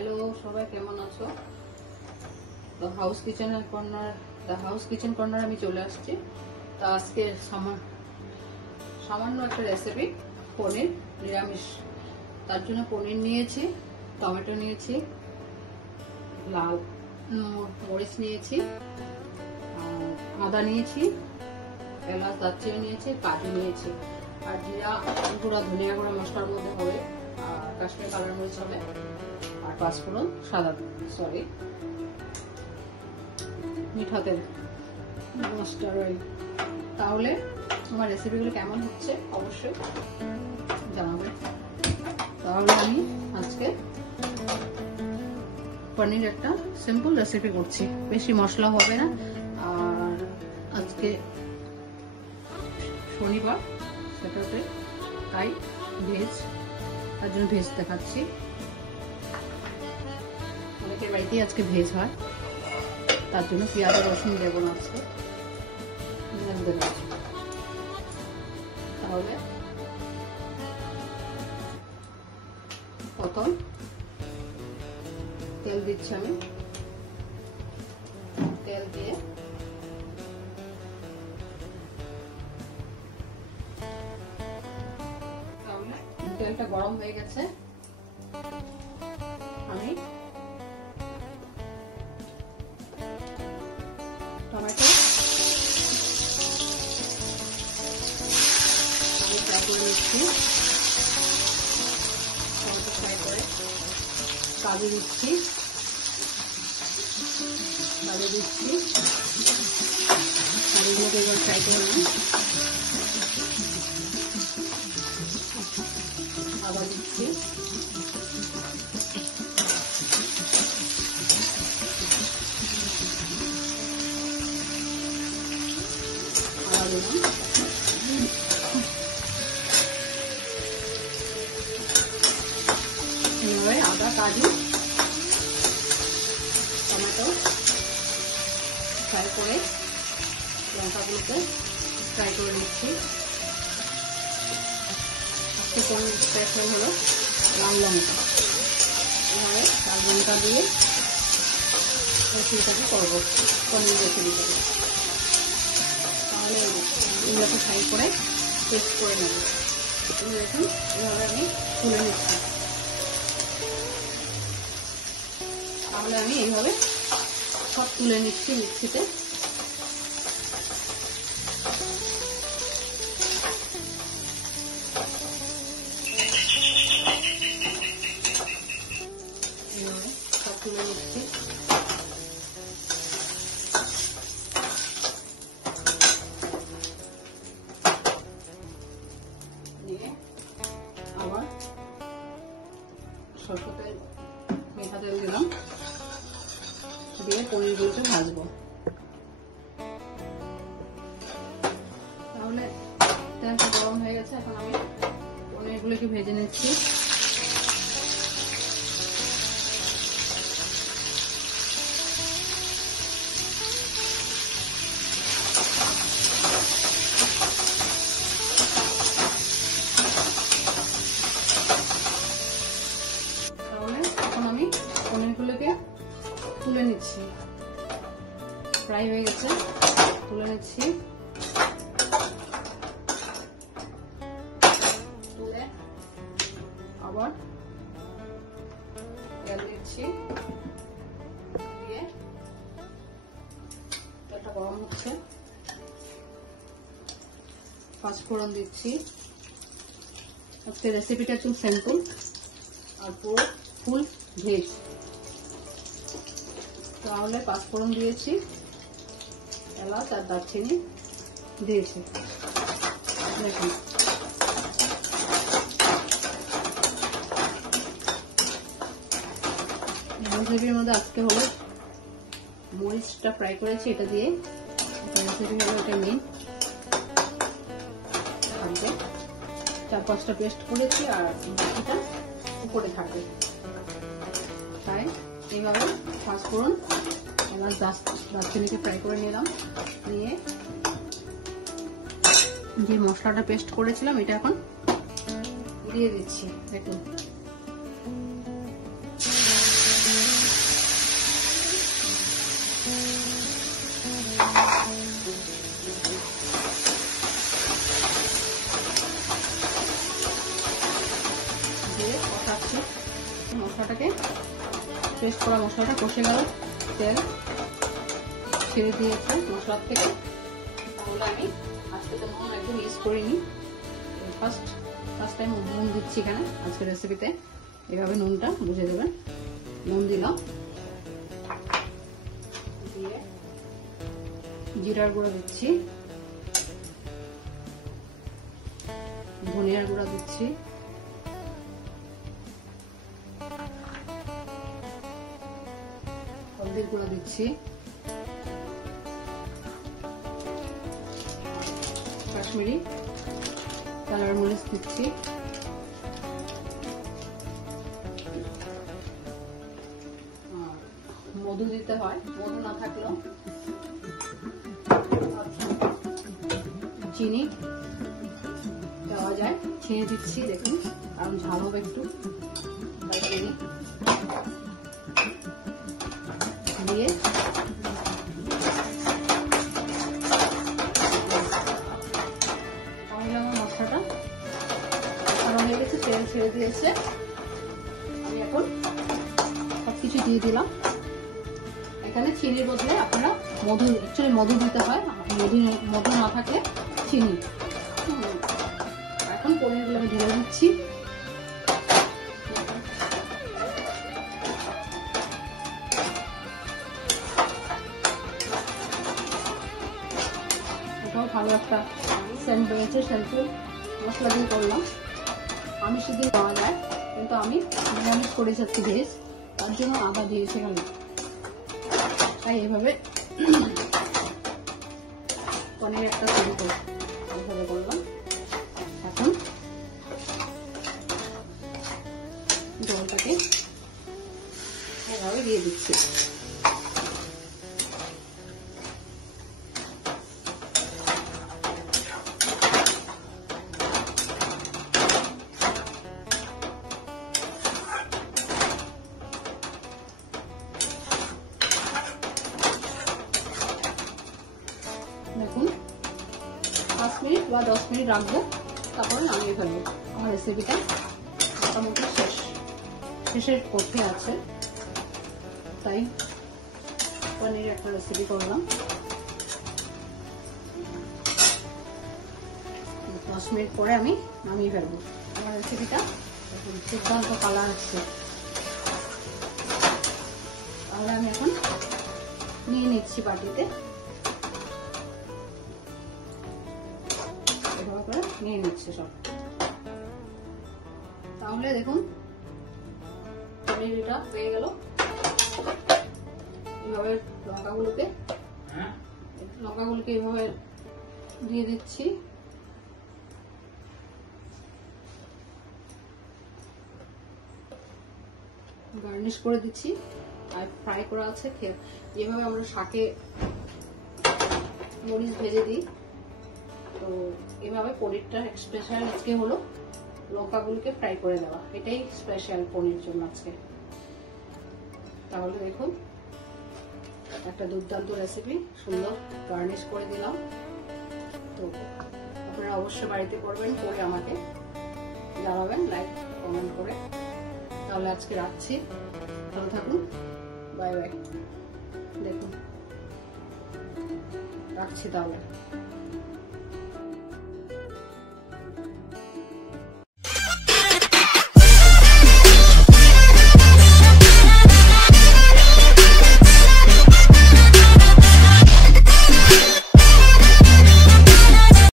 Hello সবাই, কেমন আছো? দ্য হাউস কিচেন কর্নার আমি চলে আসছি। তা আজকে সামান্য একটা রেসিপি, পনির নিরামিষ। তার জন্য পনির নিয়েছি, টমেটো নিয়েছি, লাল মরিচ নিয়েছি, আদা নিয়েছি, এলাচ দারচিনি নিয়েছি, কাজু নিয়েছি, আর জিরা গুঁড়া ধনিয়া গুঁড়া মশলার মধ্যে হবে, আর কাশ্মীর কালার মরিচ হবে, আর পাঁচফোড়ন মিঠা তেল, মাস্টার অয়েল। তাহলে আমার রেসিপিগুলো কেমন হচ্ছে অবশ্যই জানাবে। তাহলে আমি আজকে পনির একটা সিম্পল রেসিপি করছি, বেশি মশলা হবে না। আর আজকে শনিবার, স্যাটারডে, তাই ভেজ, তার জন্য ভেজ দেখাচ্ছি। অনেকের বাড়িতেই আজকে ভেজ হয়, তার জন্য পেঁয়াজ রসুন দেবো না আজকে। তাহলে প্রথম তেল দিচ্ছি আমি। তেল দিয়ে তেলটা গরম হয়ে গেছে, আমি টমেটো ফ্রাই করে নিচ্ছি। টমেটো ফ্রাই করে কাজু দিচ্ছি, কাজুগুলোকে এবার ফ্রাই করে নিই। আদা দিচ্ছি, আদা কাজু টমেটো ফ্রাই করে লঙ্কাগুলোকে ফ্রাই করে নিচ্ছি। আজকে পনির স্পেশাল হলো লাল লঙ্কা, এভাবে লাল লঙ্কা দিয়ে রেসিপিটাকে করবো, পনির রেসিপিটাকে। তাহলে এগুলোকে ফ্রাই করে পেস্ট করে নেব। দেখুন এভাবে আমি তুলে নিচ্ছি। তাহলে আমি এইভাবে সব তুলে নিচ্ছি মিক্সিতে। সব তুলে নিচ্ছি। নিয়ে আবার সরষের তেল, মিঠা তেল দিলাম, দিয়ে পনিরগুলোকে ভাজবো। তাহলে তেলটা গরম হয়ে গেছে, এখন আমি পনিরগুলোকে ভেজে নিচ্ছি। তাহলে এখন আমি পনিরগুলোকে তুলে নিচ্ছি, ফ্রাই হয়ে গেছে, তুলে নিচ্ছি। তুলে আবার তেল দিচ্ছি, দিয়ে তেলটা গরম হচ্ছে, পাঁচফোড়ন দিচ্ছি। আজকে রেসিপিটা একটু সিম্পল আর পুরো ফুল ভেজ। তাহলে পাঁচফোড়ন দিয়েছি, এলাচ আর দারচিনি দিয়েছি। দেখুন রেসিপির মধ্যে আজকে হলো মরিচটা ফ্রাই করেছি, এটা দিয়ে রেসিপি হলো এটা মেন থাকবে। 4-5টা পেস্ট করেছি আর বাকিটা উপরে থাকবে। তাই এইভাবে পাঁচফোড়ন এবার দারচিনিকে ফ্রাই করে নিলাম, নিয়ে যে মশলাটা পেস্ট করেছিলাম এটা এখন দিয়ে দিচ্ছি। দেখুন মশলাটাকে পেস্ট করা মশলাটা কষে গেল, তেল ছেড়ে দিয়েছে মশলার থেকে। তাহলে আমি আজকে তো নুন একদম ইউজ করিনি, ফার্স্ট টাইম নুন দিচ্ছি এখানে আজকের রেসিপিতে। এভাবে নুনটা বুঝে দেবেন। নুন দিলাম, দিয়ে জিরার গুঁড়ো দিচ্ছি, ধনিয়ার গুঁড়া দিচ্ছি, হলদির গুঁড়ো দিচ্ছি, কাশ্মীরি কালার মরিচ দিচ্ছি, মধু দিতে হয়, মধু না থাকলেও চিনি দেওয়া যায়, চিনি দিচ্ছি দেখুন, কারণ ঝাল হবে একটু, চিনি দিয়ে মশলাটা হয়ে গেছে, তেল ছেড়ে দিয়েছে। আমি এখন সবকিছু দিয়ে দিলাম। এখানে চিনির বদলে আপনারা মধু, অ্যাকচুয়ালি মধু দিতে হয়, মধু না থাকলে চিনি। এখন পনিরগুলো আমি ঢেলে দিচ্ছি। এটাও ভালো একটা সেন্ট বেরিয়েছে, শ্যাম্পু মশলা দিয়ে করলাম। আমিষ দিয়ে দেওয়া যায়, কিন্তু আমি নিরামিষ করে যাচ্ছি ভেজ, তার জন্য আদা দিয়েছিলাম, তাই এভাবে পনির একটা তৈরি এইভাবে করলাম। এখন জলটাকে এভাবে দিয়ে দিচ্ছি। দেখুন 5 মিনিট বা 10 মিনিট রাখবো, তারপরে নামিয়ে ফেলবো। আমার রেসিপিটা মোটামুটি শেষের পথে আছে, তাই পনির একটা রেসিপি করলাম। 10 মিনিট পরে আমি নামিয়ে ফেলবো। আমার রেসিপিটা দুর্দান্ত কালার আসছে। তাহলে আমি এখন নিয়ে নিচ্ছি বাটিতে, নিয়ে নিচ্ছে সব। তাহলে দেখুন পনিরটা হয়ে গেল। এইভাবে লঙ্কাগুলোকে এইভাবে দিয়ে দিচ্ছি। গার্নিশ করে দিচ্ছি, আর ফ্রাই করা আছে। যেভাবে আমরা শাকে মরিচ ভেজে দিই, তো এভাবে পনিরটা স্পেশাল আজকে হলো লঙ্কাগুলোকে ফ্রাই করে দেওয়া, এটাই স্পেশাল পনির জন্য আজকে। তাহলে দেখুন একটা দুর্দান্ত রেসিপি, সুন্দর গার্নিশ করে দিলাম। তো আপনারা অবশ্যই বাড়িতে করবেন, করে আমাকে জানাবেন লাইক কমেন্ট করে। তাহলে আজকে রাখছি, ভালো থাকুন, বাই বাই। দেখুন রাখছি তাহলে।